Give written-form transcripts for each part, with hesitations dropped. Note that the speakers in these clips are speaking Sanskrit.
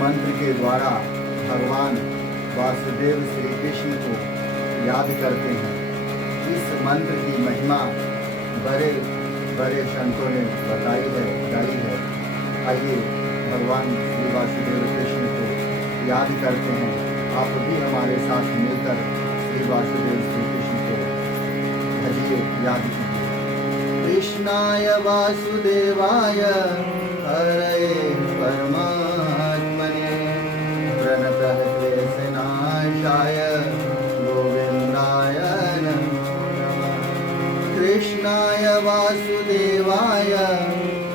मंत्र के द्वारा भगवान वासुदेव श्री कृष्ण को याद करते हैं। इस मंत्र की महिमा बड़े बड़े संतों ने बताई है। आइए भगवान श्री वासुदेव कृष्ण को याद करते हैं। आप भी हमारे साथ मिलकर श्री वासुदेव श्री कृष्ण को भजिए, याद कीजिए। कृष्णाय वासुदेवाय हरये परमात्मने प्रणतः क्लेशनाशाय गोविन्दाय नमो नमः। कृष्णाय वासुदेवाय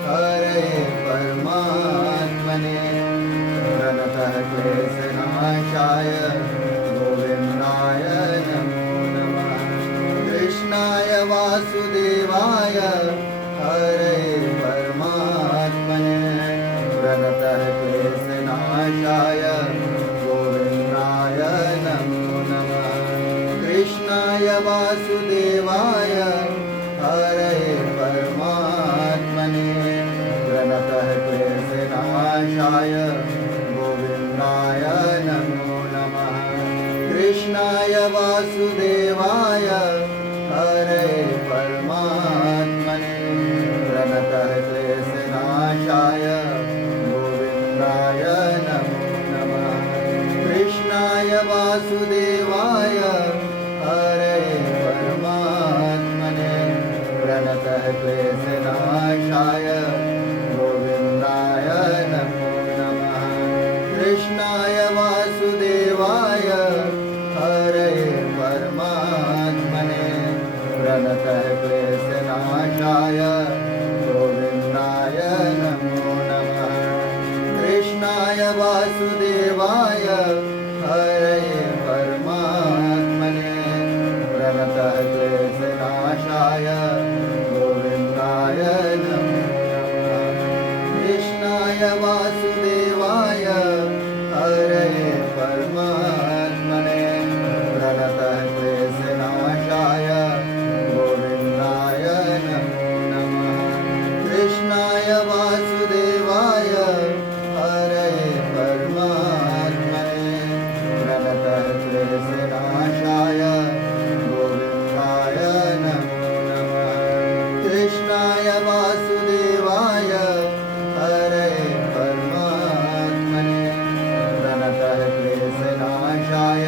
हरये परमात्मने प्रणतः क्लेशनाशाय गोविन्दाय नमो नमः। कृष्णाय वासुदेवाय हरये परमात्मने प्रणतः क्लेशनाशाय गोविन्दाय नमो नमः। कृष्णाय वासुदेवाय हरये परमात्मने प्रणतः क्लेशनाशाय गोविन्दाय नमो नमः। कृष्णाय वासुदेवाय हरये परमात्मने प्रणतः क्लेशनाशाय गोविन्दाय नमो नमः। कृष्णाय वासुदेवाय हरये परमात्मने प्रणतः क्लेशनाशाय गोविन्दाय नमो नमः। कृष्णाय वासुदेवाय हरये परमात्मने प्रणतः क्लेशनाशाय गोविन्दाय नमो नमः। कृष्णाय वासुदेवाय हरये परमात्मने प्रणतः क्लेशनाशाय गोविन्दाय नमो नमः। कृष्णाय वासुदेवाय हरये परमात्मने प्रणतः क्लेशनाशाय गोविन्दाय नमो नमः। कृष्णाय वासुदेवाय हरये परमात्मने प्रणतः क्लेशनाशाय गोविन्दाय नमो नमः। कृष्णाय वासुदेवाय हरये परमात्मने प्रणतः क्लेशनाशाय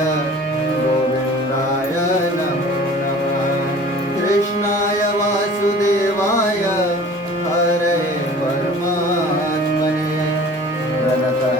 गोविन्दाय नमो नमः। कृष्णाय वासुदेवाय हरये परमात्मने प्रणतः